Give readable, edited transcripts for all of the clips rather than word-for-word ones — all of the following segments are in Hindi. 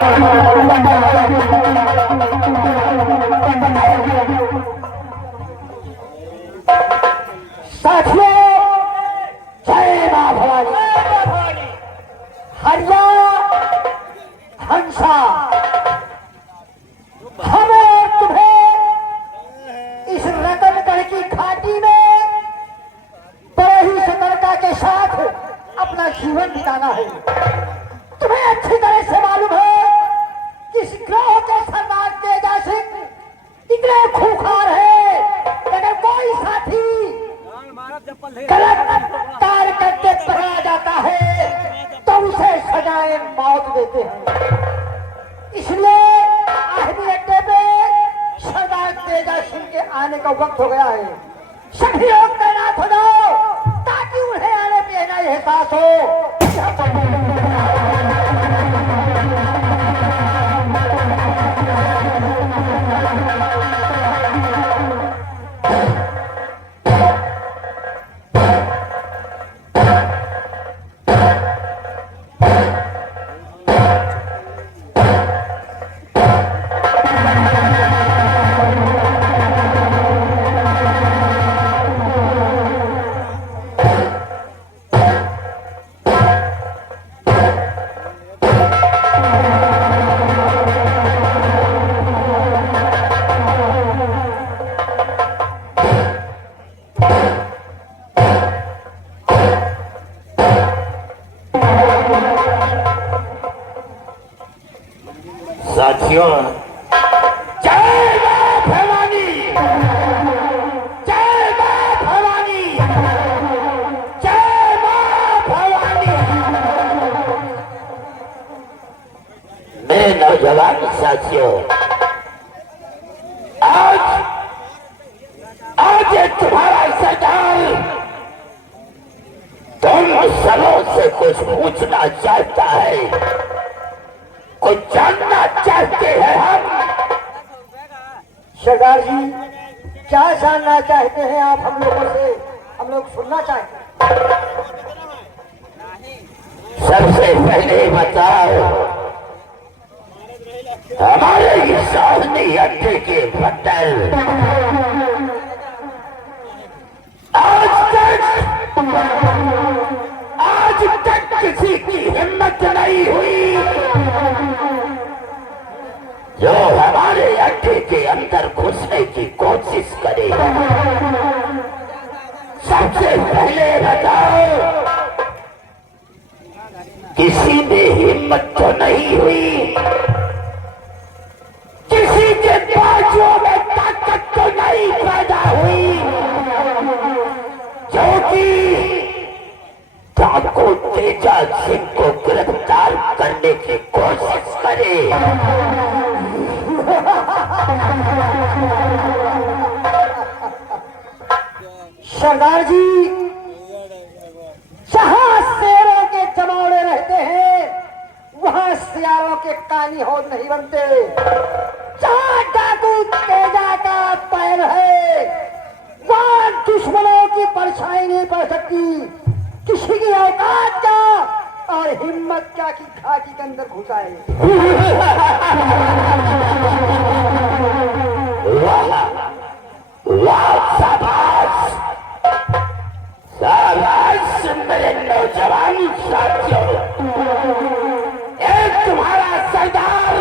साथियों, जय मां भवानी। हरिया हंसा, हमें और तुम्हें इस रतनगढ़ की घाटी में बड़े ही सतर्कता के साथ अपना जीवन बिताना है। तुम्हें अच्छी तरह से मालूम है कि इस ग्रह के सरदार तेजा सिंह इतने खूंखार है कि अगर कोई साथी गलत कार्य करके पकड़ा जाता है तो उसे सजाए मौत देते हैं। इसलिए आर्मी अड्डे पे सरदार तेजा सिंह के आने का वक्त हो गया है। सभी लोग तैनात हो जाओ ताकि उन्हें आने पे ना एहसास हो। साथियों, जय मां भवानी, जय मां भवानी, जय मां भवानी। मेरे नौजवान साथियों, आज ये तुम्हारा सरदार तुम सबों से कुछ पूछना चाहता है, कुछ जानना चाहते हैं हम। सरदार जी, क्या जानना चाहते हैं आप हम लोगों से? हम लोग सुनना चाहते हैं। सबसे पहले बताओ, हमारे इस आर्मी अड्डे के बदल आज तक किसी की हिम्मत नहीं हुई जो हमारे अड्डे के अंदर घुसने की कोशिश करे। सबसे पहले बताओ, किसी में हिम्मत तो नहीं हुई, किसी के बाजुओं में ताकत तो नहीं पैदा हुई जो कि डाकू तेजा सिंह को गिरफ्तार करने की कोशिश करे। सरदार जी, जहां शेरों के जमावड़े रहते हैं वहां सियारों के कानी होद नहीं बनते। जहां डाकू तेजा का पैर है वहां दुश्मनों की परछाई नहीं पड़ सकती। किसी की औकात क्या और हिम्मत क्या कि घाटी के अंदर घुसाए। शाबाश, शाबाश मेरे नौजवान साथियों। एक तुम्हारा सरदार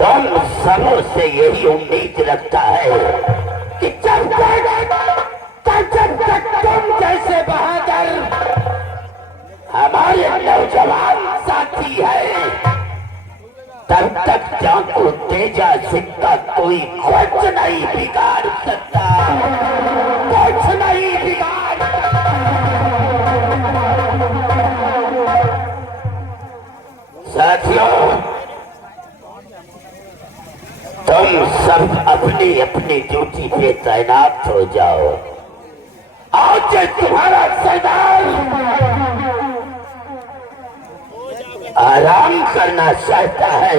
तुम सबों से यही उम्मीद रखता है कि जब तक तुम जैसे बहादुर हमारे नौजवान साथी है तब तक डाकू तेजा सिंह का कोई कुछ नहीं बिगाड़ सकता, कुछ नहीं बिगाड़ सकता। साथियों, तुम सब अपनी अपनी ड्यूटी पे तैनात हो जाओ। आज तुम्हारा सरदार आराम करना चाहता है,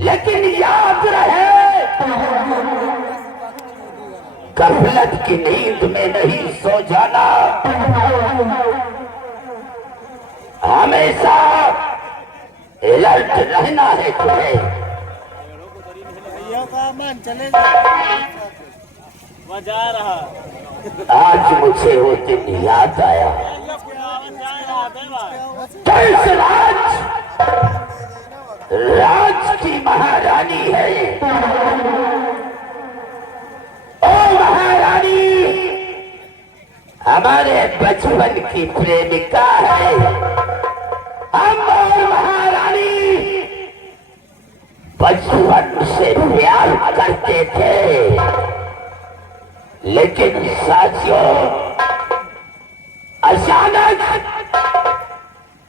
लेकिन याद रहे गफलत की नींद में नहीं सो जाना। हमेशा अलर्ट रहना है तुम्हें। मजा आ रहा आज मुझे वो दिन याद आया। कल राज की महारानी है। ओ महारानी हमारे बचपन की प्रेमिका है। हम और महारानी बचपन से प्यार करते थे, लेकिन साथियों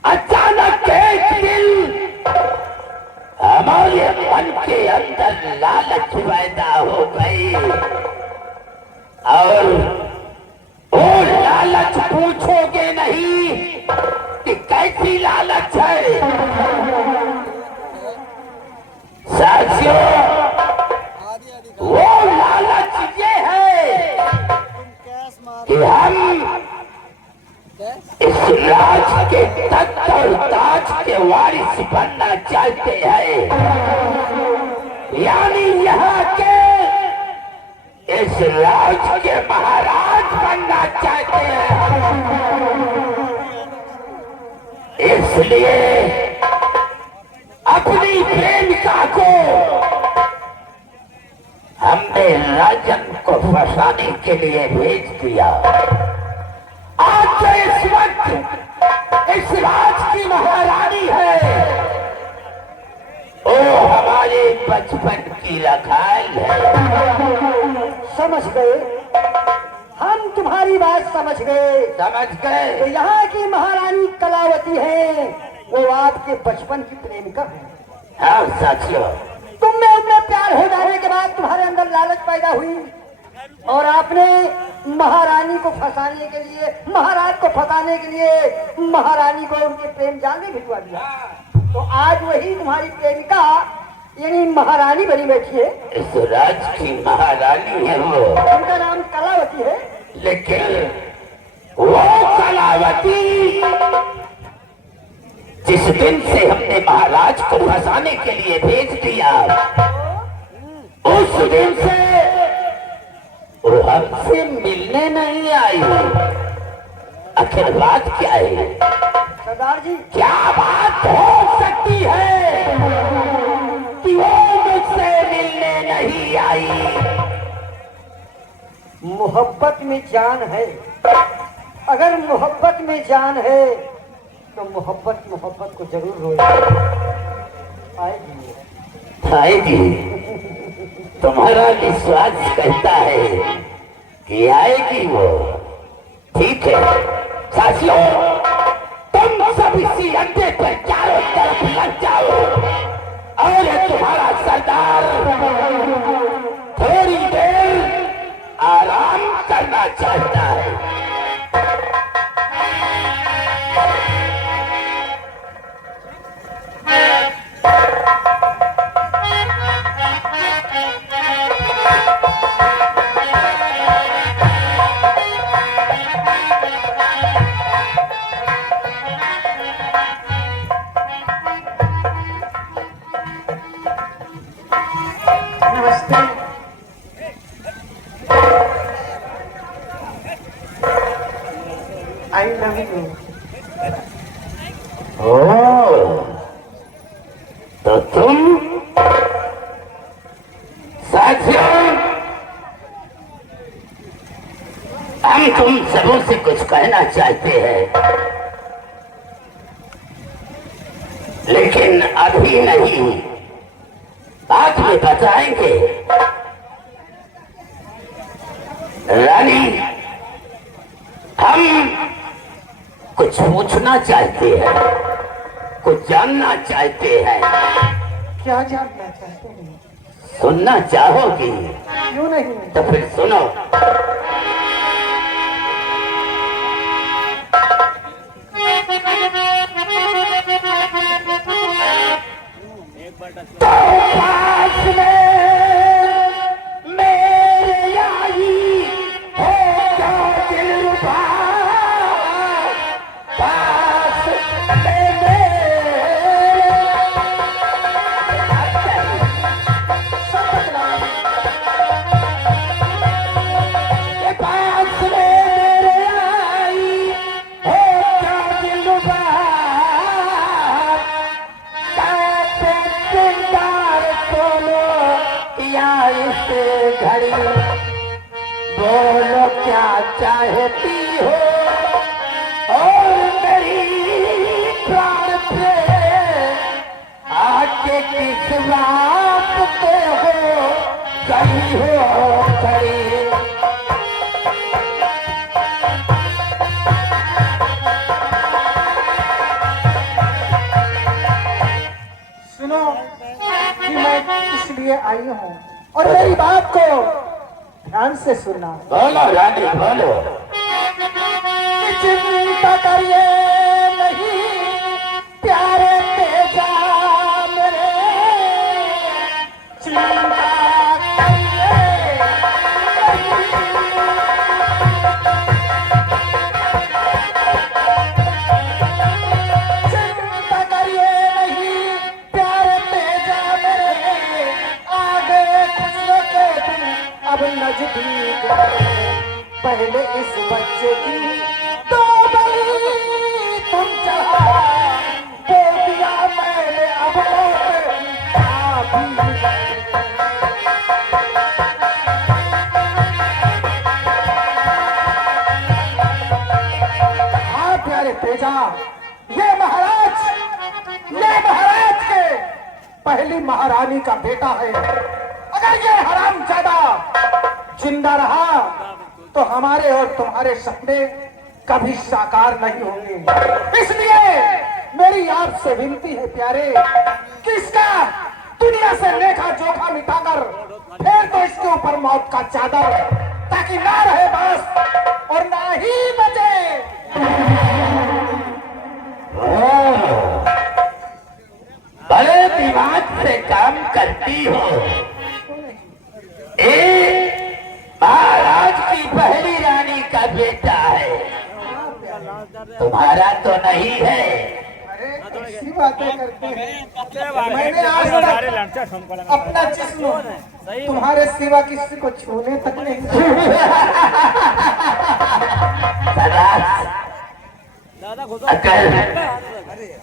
अचानक एक दिन हमारे मन के अंदर लालच पैदा हो गई। और वो लालच पूछोगे नहीं कि कैसी लालच है। साथियों वो लालच ये है कि हम इस राज के तख्त और ताज के वारिस बनना चाहते हैं, यानी यहाँ के इस राज के महाराज बनना चाहते हैं। इसलिए अपनी प्रेमिका को हमने राजन को फंसाने के लिए भेज दिया। आज तो इस वक्त इस राज की महारानी है, वो हमारे बचपन की रखाल है। समझ गए, हम तुम्हारी बात समझ गए। तो यहाँ की महारानी कलावती है, वो आपके बचपन की प्रेमिका है। हाँ साथियों, तुम में उनमें प्यार हो जाने के बाद तुम्हारे अंदर लालच पैदा हुई और आपने महारानी को फंसाने के लिए, महाराज को फंसाने के लिए महारानी को उनके प्रेम जाल में भिजवा दिया। तो आज वही तुम्हारी प्रेमिका यानी महारानी बनी बैठी है। इस राज की महारानी है वो। उनका नाम कलावती है। लेकिन वो कलावती जिस दिन से हमने महाराज को फंसाने के लिए भेज दिया, उस दिन से वो हमसे मिलने नहीं आई। आखिर बात क्या है? सरदार जी, क्या बात हो सकती है कि वो मुझसे मिलने नहीं आई? मोहब्बत में जान है। अगर मोहब्बत में जान है तो मोहब्बत को जरूर रोएगी, आएगी। आएगी? तुम्हारा विश्वास कहता है कि आएगी वो। ठीक है साथियों, तुम सब इसी अड्डे पर चारों तरफ लग जाओ और ये तुम्हारा सरदार थोड़ी देर आराम करना चाहता है। नमस्ते। I love you. तो तुम साथियों, हम तुम सबों से कुछ कहना चाहते हैं, लेकिन अभी नहीं, बाद में बताएंगे। रानी, हम कुछ पूछना चाहते हैं, कुछ जानना चाहते हैं। क्या जानना चाहते हैं? सुनना चाहोगी? क्यों नहीं? तो फिर सुनो। तो पास में मेरे आई हो क्या दिलरुबा, पास में मेरे घड़ी बोलो क्या चाहती हो और मेरी प्राण पे आके किस बात पे हो कहीं हो खड़ी। सुनो कि मैं इसलिए आई हूँ और मेरी बात को ध्यान से सुनना। बोलो रानी बोलो। चिंता करिए नहीं प्यारे तेजा मेरे, चिंता करिए चिंता करिए नहीं प्यारे तेजा मेरे, आगे खुशियों के दिन अब नजदीक है। पहले इस बच्चे की तो बलि तुम चढ़ा दे दिया मैंने, अब हाँ प्यारे तेजा, ये महाराज के पहली महारानी का बेटा है। अगर ये हरामजादा जिंदा रहा तो हमारे और तुम्हारे सपने कभी साकार नहीं होंगे। इसलिए मेरी आपसे विनती है प्यारे कि इसका दुनिया से लेखा जोखा मिटाकर फिर तो इसके ऊपर मौत का चादर, ताकि ना रहे बस और ना ही बचे। बड़े दिमाग से काम करती हो। महाराज की पहली रानी का बेटा है, तुम्हारा तो नहीं है। अरे ऐसी बातें करते हैं। मैंने आज तक अपना जिस्म तुम्हारे सिवा किसी को छूने तक नहीं अगर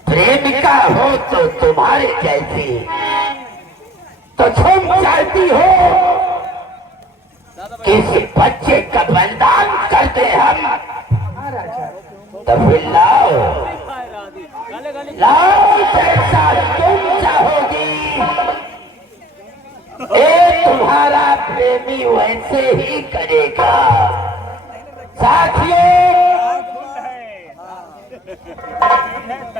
प्रेमिका हो तो तुम्हारे जैसी तो तुम चाहती हो किसी बच्चे का बलिदान करते हम, तो फिर लाओ जैसा तुम चाहोगी तुम्हारा प्रेमी वैसे ही करेगा। साथियों,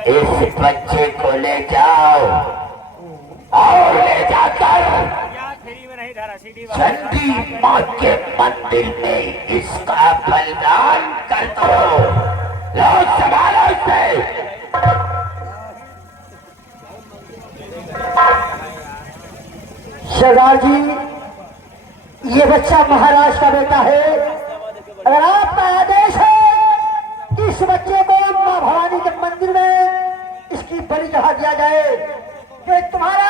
इस बच्चे को ले जाओ और ले जाकर चंडी माँ के मंदिर में इसका बलिदान कर दो। लोग संभालो इसे। सरदार जी, ये बच्चा महाराज का बेटा है। अगर आपका आदेश है कि इस बच्चे को मां भवानी के मंदिर में इसकी बलि चढ़ा दिया जाए, कि तुम्हारे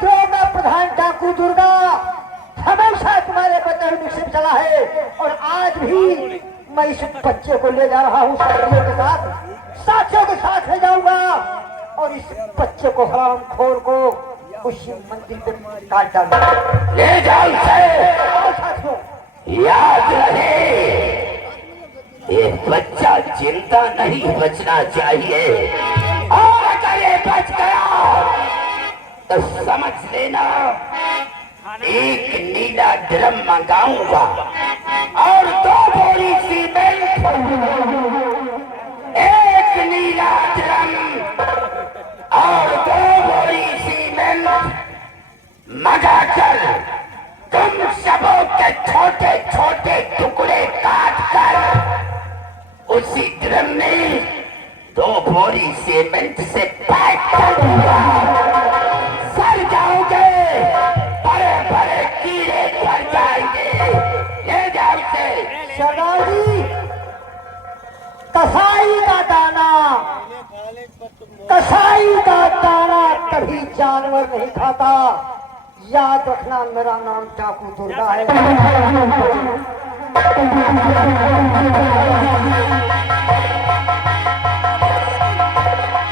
ग्रोह का प्रधान डाकू दुर्गा हमेशा तुम्हारे बच्चे निश्चित चला है, और आज भी मैं इस बच्चे को ले जा रहा हूँ साथियों के साथ ले जाऊंगा और इस बच्चे को हरामखोर को उसी मंदिर पे काट डालूंगा। ले जाओ साथियों, याद रहे, ये बच्चा जिंदा नहीं बचना चाहिए, और अगर ये बच गया तो समझ लेना एक नीला ड्रम मंगाऊंगा और 2 बोरी सीमेंट, एक नीला ड्रम और 2 बोरी सीमेंट मंगाकर तुम सबों के छोटे छोटे टुकड़े काट कर उसी ड्रम में 2 बोरी सीमेंट से पैक कर दूंगा। सर जाओगे, बड़े बड़े कीड़े पड़ जाएंगे। ले जाओ से। सरदार जी, कसाई का दाना कभी जानवर नहीं खाता। याद रखना, मेरा नाम डाकू दुर्गा है।